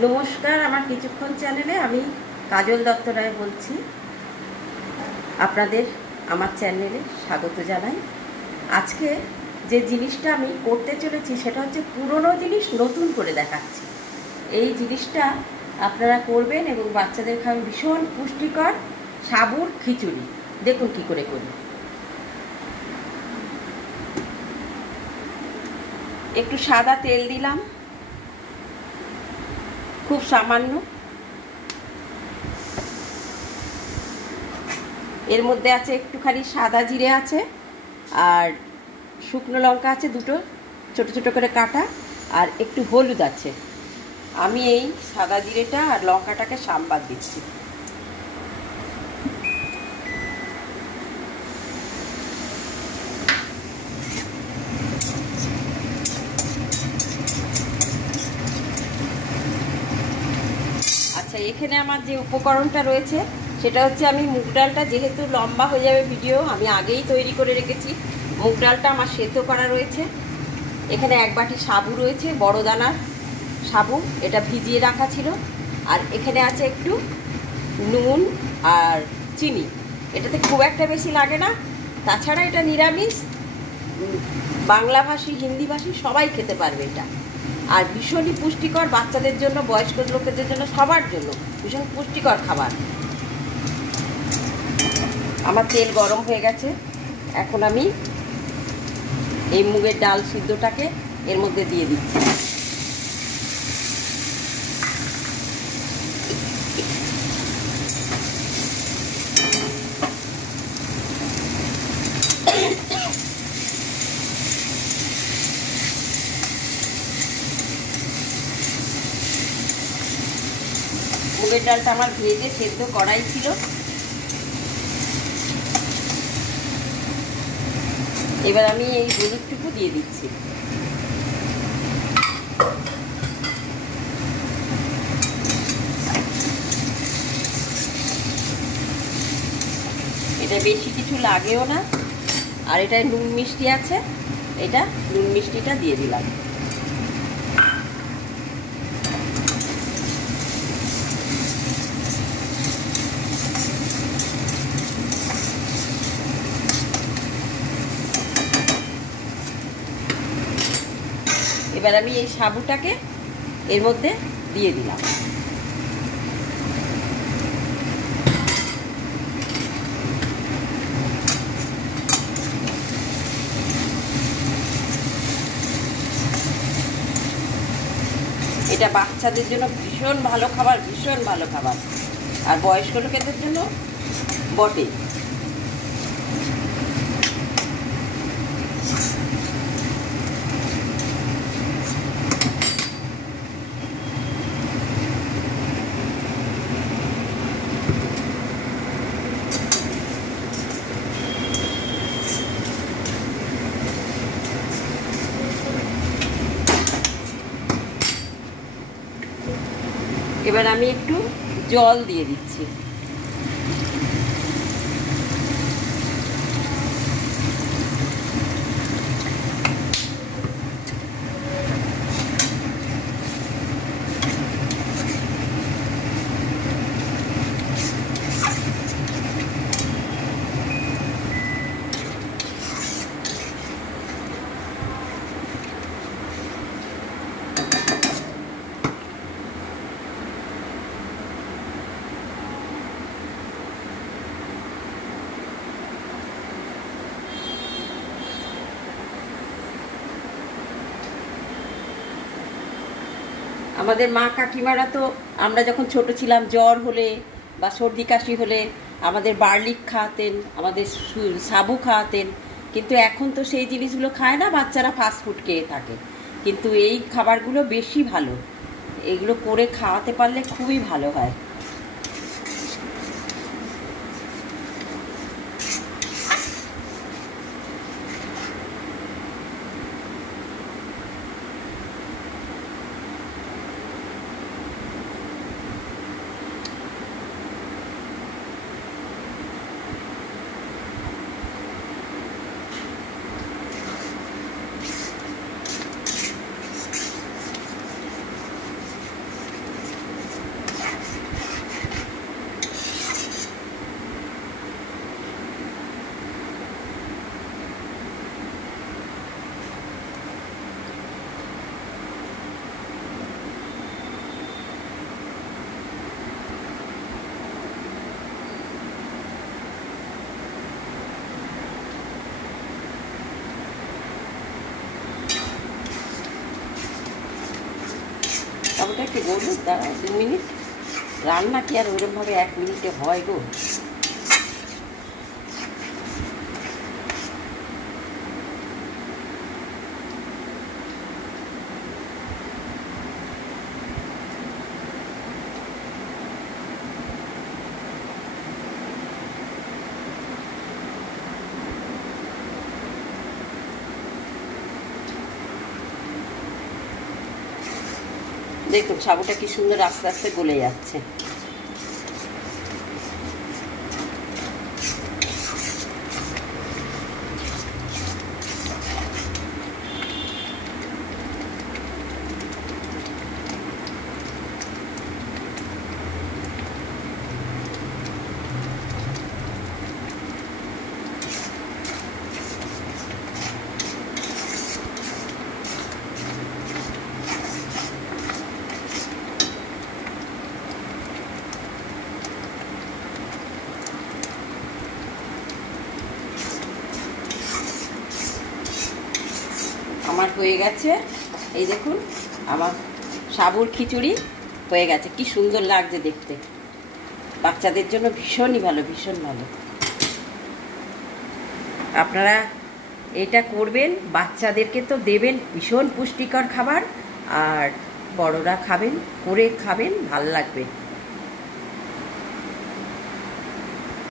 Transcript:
নমস্কার, আমার কিছুক্ষণ চ্যানেলে আমি কাজল দত্ত রায় বলছি। আপনাদের আমার চ্যানেলে স্বাগত জানাই। আজকে যে জিনিসটা আমি করতে চলেছি সেটা হচ্ছে পুরনো জিনিস নতুন করে দেখাচ্ছি। এই জিনিসটা আপনারা করবেন এবং বাচ্চাদের খাবেন। ভীষণ পুষ্টিকর সাবুর খিচুড়ি। দেখুন কি করে করি। একটু সাদা তেল দিলাম, খুব সামান্য। এর মধ্যে আছে একটুখানি সাদা জিরে আছে, আর শুকনো লঙ্কা আছে দুটো ছোট ছোট করে কাটা, আর একটু হলুদ আছে। আমি এই সাদা জিরেটা আর লঙ্কাটাকে সাম্বার দিচ্ছি। আচ্ছা, এখানে আমার যে উপকরণটা রয়েছে সেটা হচ্ছে, আমি মুগ ডালটা, যেহেতু লম্বা হয়ে যাবে ভিডিও, আমি আগেই তৈরি করে রেখেছি। মুগ ডালটা আমার সেদ্ধ করা রয়েছে। এখানে এক বাটি সাবু রয়েছে, বড় দানার সাবু, এটা ভিজিয়ে রাখা ছিল। আর এখানে আছে একটু নুন আর চিনি। এটাতে খুব একটা বেশি লাগে না। তাছাড়া এটা নিরামিষ, বাংলাভাষী হিন্দিভাষী সবাই খেতে পারবে এটা। আর ভীষণই পুষ্টিকর, বাচ্চাদের জন্য, বয়স্ক লোকেদের জন্য, সবার জন্য ভীষণ পুষ্টিকর খাবার। আমার তেল গরম হয়ে গেছে। এখন আমি এই মুগের ডাল সিদ্ধটাকে এর মধ্যে দিয়ে দিচ্ছি। মুগের ডালটা আমার ভেজে সেদ্ধ করাই ছিল। এবার আমি এই হলুদটুকু দিয়ে দিচ্ছি। এটা বেশি কিছু লাগেও না, আর এটায় নুন মিষ্টি আছে, এটা নুন মিষ্টিটা দিয়ে দিলাম। এবার আমি এই সাবুটাকে এর মধ্যে দিয়ে দিলাম। এটা বাচ্চাদের জন্য ভীষণ ভালো খাবার, ভীষণ ভালো খাবার, আর বয়স্ক লোকেদের জন্য বটে। এবার আমি একটু জল দিয়ে দিচ্ছি। আমাদের মা কাকিমারা তো, আমরা যখন ছোট ছিলাম, জ্বর হলে বা সর্দি কাশি হলে আমাদের বার্লিক খাওয়াতেন, আমাদের সাবু খাওয়াতেন। কিন্তু এখন তো সেই জিনিসগুলো খায় না, বাচ্চারা ফাস্টফুড খেয়ে থাকে। কিন্তু এই খাবারগুলো বেশি ভালো, এগুলো করে খাওয়াতে পারলে খুবই ভালো হয়। সাবুটা একটু গলুক, দাঁড়াও 2 মিনিট। রান্না কি আর ওরমভাবে 1 মিনিটে হয় গো? দেখুন সাবুটা কি সুন্দর আস্তে আস্তে গলে যাচ্ছে। আমার হয়ে গেছে, এই দেখুন আমার সাবুর খিচুড়ি হয়ে গেছে। কি সুন্দর লাগছে দেখতে, বাচ্চাদের জন্য ভীষণই ভালো, ভীষণ ভালো। আপনারা এটা করবেন, বাচ্চাদেরকে তো দেবেন, ভীষণ পুষ্টিকর খাবার, আর বড়রা খাবেন, করে খাবেন, ভাল লাগবে।